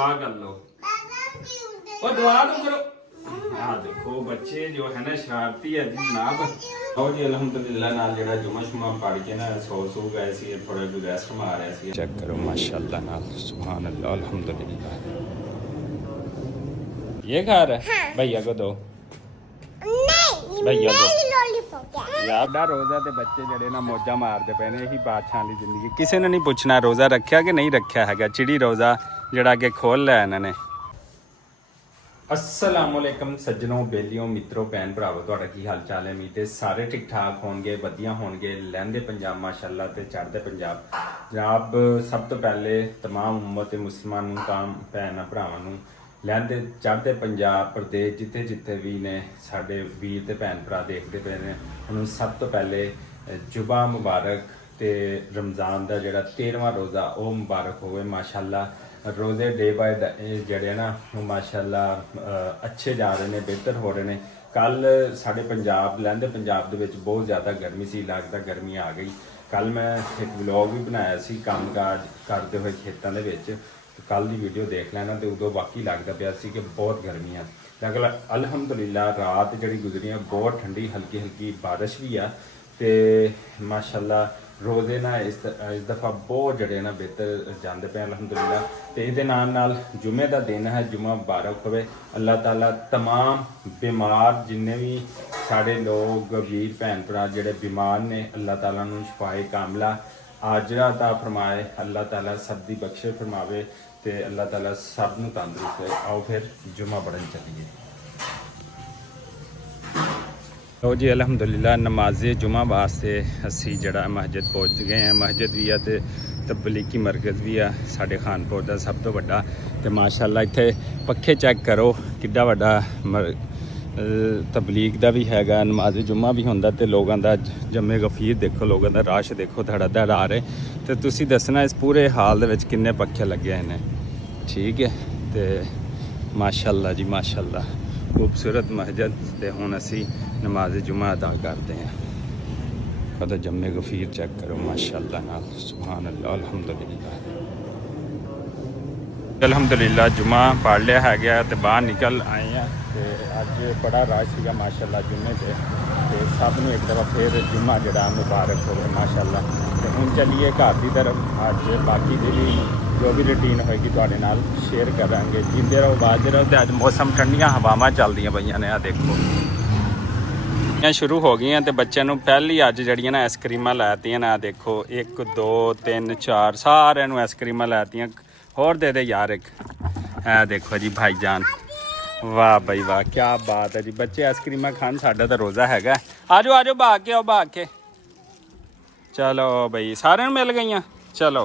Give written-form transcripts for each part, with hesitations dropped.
दुआ कर लो और दुआ तो करो। हाँ देखो बच्चे जो है ना शरारती है जनाब। और जी अल्हम्दुलिल्लाह नाल जेड़ा जुमा शुमा पढ़ के ना सो गए सी थोड़ा कोई रेस्ट मार रहे सी। चेक करो माशाल्लाह नाल सुभान अल्लाह अल्हम्दुलिल्लाह। ये खा रहा है भैया को दो। भैया यार दा रोज़ा ते बच्चे जड़े ना मौजा मारते पे ने यही बादशाह की जिंदगी। किसी ने नहीं पूछना रोज़ा रखा कि नहीं रखा है। चिड़ी रोज़ा जड़ा के खोल लिया इन्होंने। अस्सलामुअलैकुम सज्जनों बेलियों मित्रों भैन भरावो तुहाडा की हाल चाल है। उम्मीद है सारे ठीक ठाक होणगे वधिया होणगे। लहंदे पंजाब माशाअल्लाह ते चढ़दे पंजाब। जनाब सब तो पहले तमाम उम्मत मुसलमान काम भैन भरावां नूं लहंदे चढ़दे पंजाब प्रदेश जिथे जिथे भी ने साडे वीर ते भैन भरा देखते पे ने उन्होंने सब तो पहले जुबा मुबारक ते रमज़ान का जोड़ा 13वां रोज़ा वो मुबारक होवे माशाअल्लाह। रोज़े डे बाय डे जड़े ना माशाअल्लाह अच्छे जा रहे हैं बेहतर हो रहे हैं। कल साढ़े पंजाब लहंदे पंजाब दे विच बहुत ज़्यादा गर्मी सी लगता गर्मी आ गई। कल मैं एक व्लॉग भी बनाया सी काम काज करते हुए खेतों के विच। कल की वीडियो देख लेना तो उदों वाकई लगता पाया सी कि बहुत गर्मी है। लेकिन अल्हम्दुलिल्लाह रात जी गुजरी है बहुत ठंडी हल्की हल्की बारिश भी आ ते माशाअल्लाह रोज़े ना इस दफ़ा बहुत जड़े ना बेहतर जाते पे अल्हम्दुलिल्लाह। तो ये नाल जुमे का दिन है जुमा मुबारक होवे। अल्लाह ताला तमाम बीमार जिन्ने भी साढ़े लोग वीर भैन भरा जेडे बीमार ने अल्लाह ताला नूं शफाए कामला आजरा अता फरमाए। अल्लाह ताला सब दी बख्शे फरमावे ते अल्लाह ताला सब नूं तंदुरुस्त। आओ फिर जुमा पढ़न चलीए। लो जी अल्हम्दुलिल्लाह नमाज़े जुमा वास्ते असी जड़ा मस्जिद पहुँच गए हैं। मस्जिद भी है तो तबलीगी मरकज़ भी है साढ़े खानपुर का सब तो बड़ा। तो माशाअल्लाह इत्थे पखे चेक करो किड्डा वड्डा तबलीग का भी हैगा। नमाज़ जुम्मा भी होंदा ते लोगों का जम्मे गफीर देखो लोगों का रश देखो धड़ाधड़ आ रहे। तो तुसी दसना इस पूरे हाल दे विच किन्ने पखे लगे हैं ठीक है। तो माशाअल्लाह जी माशाअल्लाह खूबसूरत मस्जिद ते हुण असी नमाज जुमा अदा करते हैं। पता जम्मे गफीर चेक करो माशाअल्लाह नाल सुभान अल्लाह अल्हम्दुलिल्लाह। अल्हम्दुलिल्लाह जुमा पढ़ लिया है गया तो बाहर निकल आए हैं। तो अज बड़ा रश सीगा माशाअल्लाह जुम्मे से। तो सब नूं एक दफ़ा फिर जुम्मा जड़ा मुबारक हो माशाअल्लाह। तो हुण चलिए घर की तरफ। अज बाकी दी भी जो भी रूटीन होएगी तुहाडे नाल शेयर करांगे। जींदे रहो बाजदे रहो। तो अज मौसम ठंडियां हवावां चलदियां पईयां ने। आ देखो शुरू हो गई हैं। तो बच्चों को पहली अज जड़ियां ना आइसक्रीमां लैतियां ना। देखो 1 2 3 4 सारे आइसक्रीमां लैतियां। होर दे दे यार एक। है देखो जी भाईजान वाह बई वाह क्या बात है जी। बच्चे आइसक्रीमां खान साडा तो रोज़ा हैगा। आजो आजो भाग के आओ भाग के। चलो बई सारे मिल गई। चलो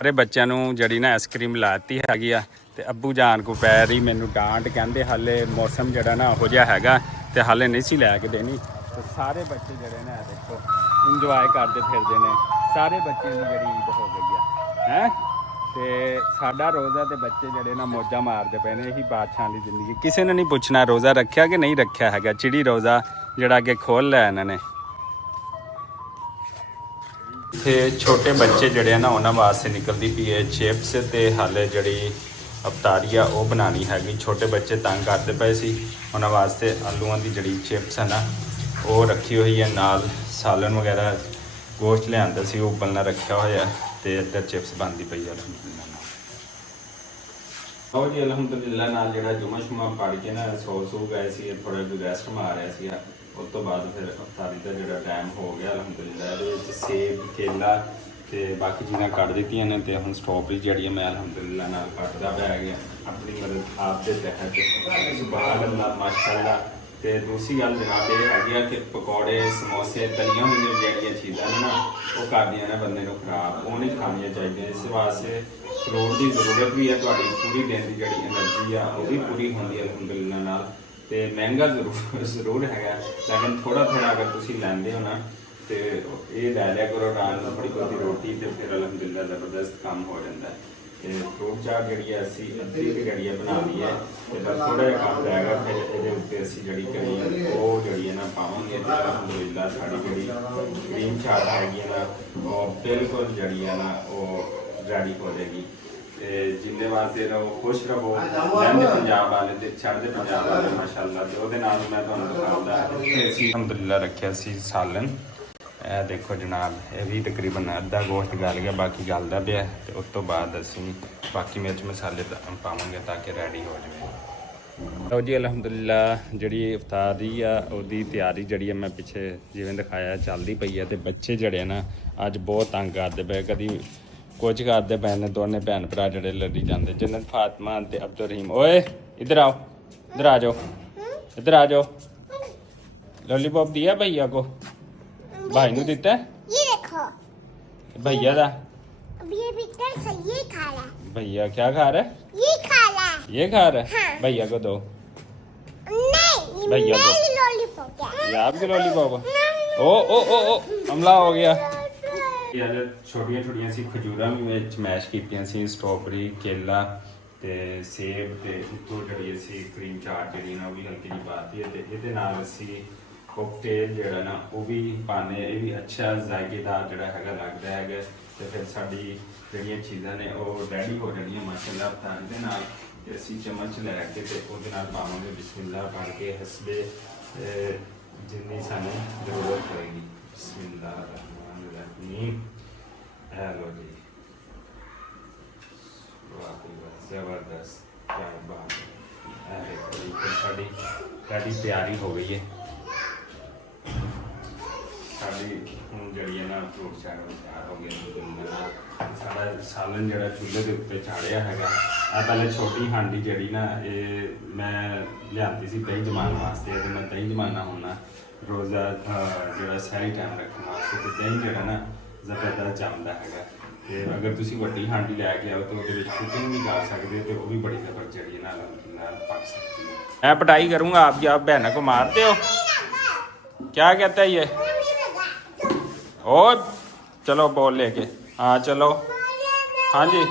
अरे बच्चों को जड़ी ना आइसक्रीम लाती हैगी आ। तो अब्बू जान को पै रही मैनू डांट कहते हाले मौसम जड़ा ना हो जा हैगा तो हाले नहीं सी लैके देनी। तो सारे बच्चे जड़े ना देखो इंजॉय करते फिरते हैं। सारे बच्चों की जड़ी ईद हो गई है तो साडा रोज़ा तो बच्चे जड़े ना मौजा मारते पे ने यही बादशाह की जिंदगी। किसी ने नहीं पूछना रोज़ा रखा कि नहीं रखा है। चिड़ी रोज़ा जड़ा के खोल लिया इन्होंने। इत्थे छोटे बच्चे जड़े ना उन्होंने वास्ते निकलती पी है चिप्स तो हाले जड़ी अवतारी आ वो बनानी हैगी। छोटे बच्चे तंग करते पे सी उन्होंने वास्ते आलूआं की जड़ी चिप्स है ना वो रखी हुई है। नाल सालन वगैरह गोश्त लिया सी उबलना रखा होया तो इधर चिप्स बनती पई अल्हम्दुलिल्लाह। और जी अल्हम्दुलिल्लाह नाल जेड़ा जुमा शुमा पढ़ के ना सो गए सी थोड़ा कोई रेस्ट मार रहा सी। उस तो बाद फिर अफ्तारी का जो टाइम हो गया अल्हम्दुलिल्लाह। सेब केला तो बाकी चीज़ां कट दित्तियां ने। तो हुण स्ट्रॉबेरी जी मैं अल्हम्दुलिल्लाह नाल कटदा पै गया अपनी मदद आप दे तहत सुभान अल्लाह माशाअल्लाह। तो दूसरी गल जनाब ये हैगी कि पकौड़े समोसे तलियां हुई जड़ियाँ चीज़ां ने ना वो करदियां ने बंदे नूं खराब वो नहीं खानियां चाहिए। इस वास्ते फ्रूट की जरूरत भी है। तुहाडी पूरी दिन की जी एनर्जी आ वो भी पूरी होंदी है अल्हम्दुलिल्लाह नाल। तो महंगा जरूर है लेकिन थोड़ा थोड़ा अगर तुम लैंदे हो ना तो ये लै लिया करो आराम थोड़ी बहुत रोटी तो फिर अल्हम्दुलिल्लाह ज़बरदस्त काम हो जाता है। तो फ्रूट चाट जी असी अद्धी जी बना ली है तो बस थोड़ा जहा काम रहेगा। फिर ये असी जी करी वो जी ना पावेंगे तो अल्हम्दुलिल्लाह साड़ी जी क्रीम चाट हैगी ना वो बिल्कुल जी है ना वो रेडी हो जाएगी। ਤੇ ਜਿੰਦੇ ਵਾਸਤੇ ਰਹੋ, ਖੁਸ਼ ਰਹੋ, ਰਹਿੰਦੇ ਪੰਜਾਬ ਵਾਲੇ ਤੇ ਛੱਡਦੇ ਪੰਜਾਬ ਵਾਲੇ ਮਾਸ਼ਾਅੱਲਾ। ਤੇ ਉਹਦੇ ਨਾਲ ਮੈਂ ਤੁਹਾਨੂੰ ਦਿਖਾਉਂਦਾ ਇੱਥੇ ਅਸੀਂ ਅਲਹਮਦੁਲਿਲਾ ਰੱਖਿਆ ਸੀ ਸਾਲਨ। ਇਹ ਦੇਖੋ ਜਨਾਬ, ਇਹ ਵੀ ਤਕਰੀਬਨ ਅੱਧਾ ਗੋਸ਼ਤ ਗਲ ਗਿਆ, ਬਾਕੀ ਗਲਦਾ ਪਿਆ। ਤੇ ਉਸ ਤੋਂ ਬਾਅਦ ਅਸੀਂ ਬਾਕੀ ਮਿਰਚ ਮਸਾਲੇ ਪਾਵਾਂਗੇ ਤਾਂ ਕਿ ਰੈਡੀ ਹੋ ਜਾਵੇ। ਲਓ ਜੀ ਅਲਹਮਦੁਲਿਲਾ ਜਿਹੜੀ ਇਫਤਾਰ ਦੀ ਆ ਉਹਦੀ ਤਿਆਰੀ ਜਿਹੜੀ ਆ ਮੈਂ ਪਿੱਛੇ ਜਿਵੇਂ ਦਿਖਾਇਆ ਚੱਲਦੀ ਪਈ ਆ। ਤੇ ਬੱਚੇ ਜਿਹੜੇ ਆ ਨਾ ਅੱਜ ਬਹੁਤ ਤੰਗ ਕਰਦੇ ਪਏ, ਕਦੀ ਕੁਝ ਕਰਦੇ ਪਏ ਨੇ। ਦੋਨੇ ਭੈਣ ਭਰਾ ਜਿਹੜੇ ਲੜੀ ਜਾਂਦੇ, ਜन्नत फातिमा ਤੇ अब्दुल रहीम। ओए इधर आओ, इधर आ जाओ, इधर आ जाओ। लॉलीपॉप दिया भैया को? भाई ने दिता है? ये देखो भैया दा ये बिस्तर से ये खा रहा है। भैया क्या खा रहा है? ये खा रहा है। ये खा रहा है? हाँ। भैया को दो। नहीं भैया को। मेरी लॉलीपॉप है। ये आपकी लॉलीपॉप है? ओ ओ ओ ओ हमला हो गया। ਯਾਰ ਛੋਟੀਆਂ ਛੋਟੀਆਂ ਸੀ ਖਜੂਰਾਂ ਵੀ ਵਿੱਚ ਮੈਸ਼ ਕੀਤੀਆਂ ਸੀ, ਸਟ੍ਰਾਬੇਰੀ, ਕੇਲਾ ਤੇ ਸੇਬ ਤੇ ਉੱਤੋਂ ਜਿਹੜੀ ਅਸੀਂ ਕਰੀਮ ਚਾਟ ਜਿਹੜੀ ਨਾ ਉਹ ਵੀ ਹਲਕੀ ਜਿਹੀ ਪਾਤੀ ਹੈ। ਤੇ ਇਹਦੇ ਨਾਲ ਅਸੀਂ ਕੋਕਟੇਲ ਜਿਹੜਾ ਨਾ ਉਹ ਵੀ ਪਾਣੇ, ਇਹ ਵੀ ਅੱਛਾ ਜ਼ਾਇਕੇਦਾਰ ਜਿਹੜਾ ਹੈਗਾ ਲੱਗਦਾ ਹੈਗਾ। ਤੇ ਫਿਰ ਸਾਡੀ ਜਿਹੜੀਆਂ ਚੀਜ਼ਾਂ ਨੇ ਉਹ ਰੈਡੀ ਹੋ ਜਾਣੀਆਂ ਮਾਸ਼ਾਅੱਲਾ ਤਾਂ ਇਹਦੇ ਨਾਲ। ਤੇ ਅਸੀਂ ਚਮਚ ਲੈ ਕੇ ਤੇ ਉਹਦੇ ਨਾਲ ਪਾਵਾਂਗੇ ਬਿਸਮਿਲ੍ਲਾ ਪੜ੍ਹ ਕੇ ਹਸਬੇ ਜਿੰਨੀ ਸਾਨੂੰ ਜ਼ਰੂਰਤ ਹੋਏਗੀ। ਬਿਸਮਿਲ੍ਲਾ ਰਹਿਮਾਨ ਰਹੀਮ। ਹੈਲੋ ਜੀ, ਜ਼ਬਰਦਸਤ, ਕਿਆ ਬਾਤ ਹੈ। ਸਾਡੀ ਤਿਆਰੀ ਹੋ ਗਈ ਹੈ। ਸਾਡੀ ਹੁਣ ਜਿਹੜੀ ਹੈ ਨਾ ਫਰੂਟ ਚਾਟ ਤਿਆਰ ਹੋ ਗਿਆ। ਸਾਡਾ ਸਾਲਨ ਜਿਹੜਾ ਚੁੱਲ੍ਹੇ ਦੇ ਉੱਤੇ ਚਾੜਿਆ ਹੈਗਾ। ਆ ਪਹਿਲੇ ਛੋਟੀ ਹਾਂਡੀ ਜਿਹੜੀ ਨਾ ਇਹ ਮੈਂ ਲਿਆਂਦੀ ਸੀ ਦਹੀਂ ਜਮਾਉਣ ਵਾਸਤੇ। ਤੇ ਮੈਂ ਦਹੀਂ ਜਮਾਉਣਾ ਹੁੰਦਾ ਰੋਜ਼ਾ ਜਿਹੜਾ ਸਹੀ ਟਾਈਮ ਰੱਖਣ ਵਾਸਤੇ। ਤੇ ਦਹੀਂ ਜਿਹੜਾ ਨਾ ਜ਼ਬਰਦਸਤ ਜੰਮਦਾ ਹੈਗਾ। ਤੇ ਅਗਰ ਤੁਸੀਂ ਵੱਡੀ ਹਾਂਡੀ ਲੈ ਕੇ ਆਓ ਤਾਂ ਉਹਦੇ ਵਿੱਚ ਕੁਕਿੰਗ ਵੀ ਕਰ ਸਕਦੇ ਹੋ ਤੇ ਉਹ ਵੀ ਬੜੀ ਜ਼ਬਰਦਸਤ ਜਿਹੜੀ ਨਾਲ ਪੱਕ ਸਕਦੀ ਹੈ। मैं पिटाई करूंगा आपकी, आप बहना को मारते हो? क्या कहता है ये? ओ चलो बॉल लेके, हाँ चलो। हाँ जी,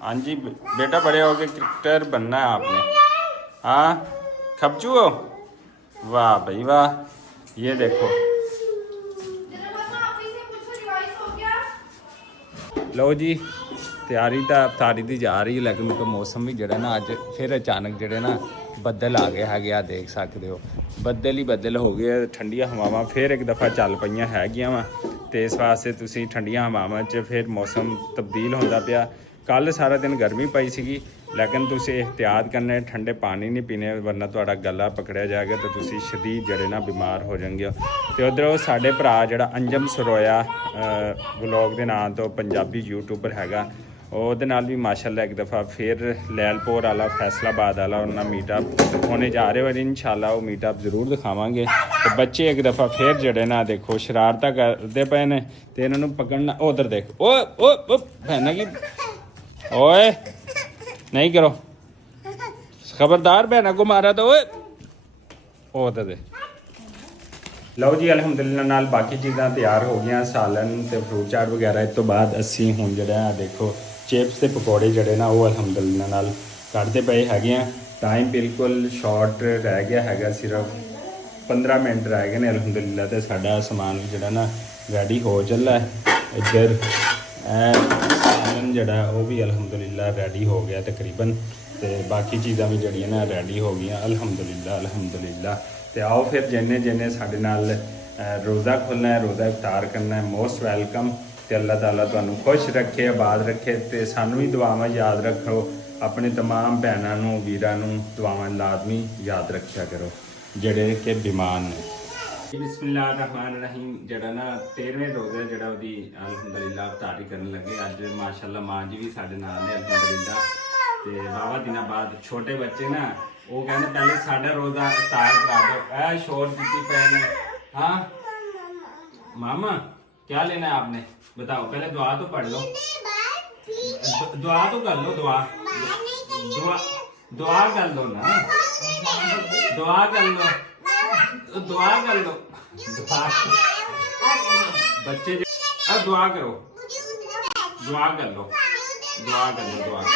हाँ जी बेटा, बड़े हो के क्रिकेटर बनना है आपने। हाँ खपचू हो? वाह भाई वाह। ये देखो लो जी, ਤਿਆਰੀ ਤਾਂ ਅਫਤਾਰੀ ਦੀ ਜਾ ਰਹੀ ਹੈ। ਲੇਕਿਨ ਇੱਕ ਮੌਸਮ ਵੀ ਜਿਹੜਾ ਨਾ ਅੱਜ ਫਿਰ ਅਚਾਨਕ ਜਿਹੜੇ ਨਾ ਬੱਦਲ ਆ ਗਏ ਹੈਗੇ ਆ, ਦੇਖ ਸਕਦੇ ਹੋ। ਬੱਦਲ ਹੀ ਬੱਦਲ ਹੋ ਗਏ, ਠੰਡੀਆਂ ਹਵਾਵਾਂ ਫਿਰ ਇੱਕ ਦਫਾ ਚੱਲ ਪਈਆਂ ਹੈਗੀਆਂ ਵਾ। ਤੇ ਇਸ ਵਾਸਤੇ ਤੁਸੀਂ ਠੰਡੀਆਂ ਹਵਾਵਾਂ 'ਚ ਫਿਰ ਮੌਸਮ ਤਬਦੀਲ ਹੁੰਦਾ ਪਿਆ। ਕੱਲ ਸਾਰਾ ਦਿਨ ਗਰਮੀ ਪਈ ਸੀਗੀ, ਲੇਕਿਨ ਤੁਸੀਂ ਇਹਤਿਆਤ ਕਰਨਾ, ਠੰਡੇ ਪਾਣੀ ਨਹੀਂ ਪੀਣੇ, ਵਰਨਾ ਤੁਹਾਡਾ ਗਲਾ ਪਕੜਿਆ ਜਾਏਗਾ ਤੇ ਤੁਸੀਂ ਸ਼ਦੀਦ ਜਿਹੜੇ ਨਾ ਬਿਮਾਰ ਹੋ ਜਾਣਗੇ। ਤੇ ਉਧਰੋਂ ਸਾਡੇ ਭਰਾ ਜਿਹੜਾ ਅੰਜਮ ਸਰੋਇਆ ਵਲੌਗ ਦੇ ਨਾਂ ਤੋਂ ਪੰਜਾਬੀ ਯੂਟਿਊਬਰ ਹੈਗਾ, ਉਹਦੇ ਨਾਲ ਵੀ ਮਾਸ਼ਾਅੱਲਾ ਇੱਕ ਦਫਾ ਫਿਰ ਲੈਲਪੁਰ ਵਾਲਾ ਫੈਸਲਾਬਾਦ ਵਾਲਾ ਉਹਨਾਂ ਮੀਟਅਪ ਹੋਣੇ ਜਾ ਰਹੇ ਵਰ ਇਨਸ਼ਾਅੱਲਾ ਉਹ ਮੀਟਅਪ ਜ਼ਰੂਰ ਦਿਖਾਵਾਂਗੇ। ਤੇ ਬੱਚੇ ਇੱਕ ਦਫਾ ਫਿਰ ਜਿਹੜੇ ਨਾ ਦੇਖੋ ਸ਼ਰਾਰਤਾਂ ਕਰਦੇ ਪਏ ਨੇ ਤੇ ਇਹਨਾਂ ਨੂੰ ਪਕੜਨਾ। ਉਧਰ ਦੇਖ, ਓ ਓ ਭੈਣਾ ਕੀ, ਓਏ नहीं करो, खबरदार बहना को मारा तो उधर दे। ਲਓ ਜੀ ਅਲਹਮਦੁਲਿਲਾ ਨਾਲ ਬਾਕੀ ਚੀਜ਼ਾਂ ਤਿਆਰ ਹੋ ਗਈਆਂ, ਸਾਲਨ ਤੇ ਫਰੂਟ ਚਾਟ ਵਗੈਰਾ। ਇਸ ਤੋਂ ਬਾਅਦ ਅਸੀਂ ਹੁਣ ਜਿਹੜਾ ਦੇਖੋ ਚਿਪਸ ਤੇ ਪਕੌੜੇ ਜਿਹੜੇ ਨਾ ਉਹ ਅਲਹਮਦੁਲਿਲਾ ਨਾਲ ਕੱਢਦੇ ਪਏ ਹੈਗੇ ਆ। ਟਾਈਮ ਬਿਲਕੁਲ ਸ਼ਾਰਟ ਰਹਿ ਗਿਆ ਹੈਗਾ, ਸਿਰਫ 15 ਮਿੰਟ ਰਹਿ ਗਏ ਨੇ ਅਲਹਮਦੁਲਿਲਾ। ਤੇ ਸਾਡਾ ਸਮਾਨ ਜਿਹੜਾ ਨਾ ਰੈਡੀ ਹੋ ਚੱਲਾ ਹੈ। ਇੱਧਰ ਸਾਲਨ ਜਿਹੜਾ ਉਹ ਵੀ ਅਲਹਮਦੁਲਿਲਾ ਰੈਡੀ ਹੋ ਗਿਆ ਤਕਰੀਬਨ। ਤੇ ਬਾਕੀ ਚੀਜ਼ਾਂ ਵੀ ਜਿਹੜੀਆਂ ਨਾ ਰੈਡੀ ਹੋ ਗਈਆਂ ਅਲਹਮਦੁਲਿਲਾ ਅਲਹਮਦੁਲਿਲਾ। ਤੇ ਆਓ ਫਿਰ ਜਿੰਨੇ ਸਾਡੇ ਨਾਲ ਰੋਜ਼ਾ ਖੋਲ੍ਹਣਾ ਹੈ, ਰੋਜ਼ਾ ਇਫਤਾਰ ਕਰਨਾ ਹੈ, ਮੋਸਟ ਵੈਲਕਮ। ਤੇ ਅੱਲਾਹ ਤਾਲਾ ਤੁਹਾਨੂੰ ਖੁਸ਼ ਰੱਖੇ, ਆਬਾਦ ਰੱਖੇ। ਤੇ ਸਾਨੂੰ ਵੀ ਦੁਆਵਾਂ ਯਾਦ ਰੱਖੋ, ਆਪਣੇ तमाम ਭੈਣਾਂ ਨੂੰ ਵੀਰਾਂ ਨੂੰ ਦੁਆਵਾਂ ਲਾਜ਼ਮੀ ਯਾਦ ਰੱਖਿਆ ਕਰੋ ਜਿਹੜੇ ਕਿ ਬਿਮਾਰ ਨੇ। ਬਿਸਮਿਲ੍ਲਾਹਿਰ ਰਹਿਮਾਨਿਰ ਰਹੀਮ। ਜਿਹੜਾ ਨਾ 13ਵੇਂ ਰੋਜ਼ਾ ਜਿਹੜਾ ਉਹਦੀ ਅਲਹਮਦੁਲਿਲਾ ਇਫਤਾਰੀ ਕਰਨ ਲੱਗੇ ਅੱਜ ਮਾਸ਼ਾਅੱਲਾ। ਮਾਂ ਜੀ ਵੀ ਸਾਡੇ ਨਾਲ ਨੇ ਅਲਹਮਦੁਲਿਲਾ। ਤੇ ਵਾਵਾ ਦਿਨਾਂ ਬਾਅਦ ਛੋਟੇ ਬੱਚੇ ਨਾ ਉਹ ਕਹਿੰਦੇ ਪਹਿਲੇ ਸਾਡਾ ਰੋਜ਼ਾ ਇਫਤਾਰ ਕਰਾ ਦਿਓ। ਇਹ ਸ਼ੋਰ ਕੀਤੀ ਪਏ ਨੇ। हाँ मामा क्या लेना है आपने बताओ, पहले दुआ तो पढ़ लो, दुआ तो कर लो, दुआ दुआ दुआ कर लो ना, दुआ कर लो, दुआ कर लो, दुआ बच्चे अब दुआ करो, दुआ कर लो, दुआ कर लो, दुआ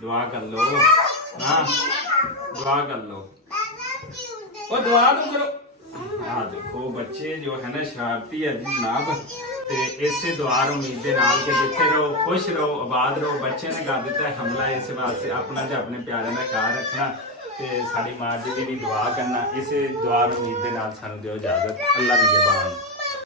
दुआ कर लो, हाँ दुआ कर लो, और दुआ तो करो। हाँ देखो बच्चे जो है ना शरारती है जनाब, ਤੇ ਇਸੇ ਦੁਆ ਉਮੀਦ ਦੇ ਨਾਲ ਕਿ ਜਿੱਥੇ ਰਹੋ ਖੁਸ਼ ਰਹੋ ਆਬਾਦ ਰਹੋ। ਬੱਚੇ ਨੇ ਕਰ ਦਿੱਤਾ ਹਮਲਾ, ਇਸ ਵਾਸਤੇ ਆਪਣਾ ਤੇ ਆਪਣੇ ਪਿਆਰਿਆਂ ਦਾ ਖਿਆਲ ਰੱਖਣਾ ਤੇ ਸਾਡੀ ਮਾਂ ਜੀ ਦੀ ਵੀ ਦੁਆ ਕਰਨਾ। ਇਸੇ ਦੁਆ ਉਮੀਦ ਦੇ ਨਾਲ ਸਾਨੂੰ ਦਿਓ ਇਜਾਜ਼ਤ। ਅੱਲਾ ਨਿਗਹਿਬਾਨ।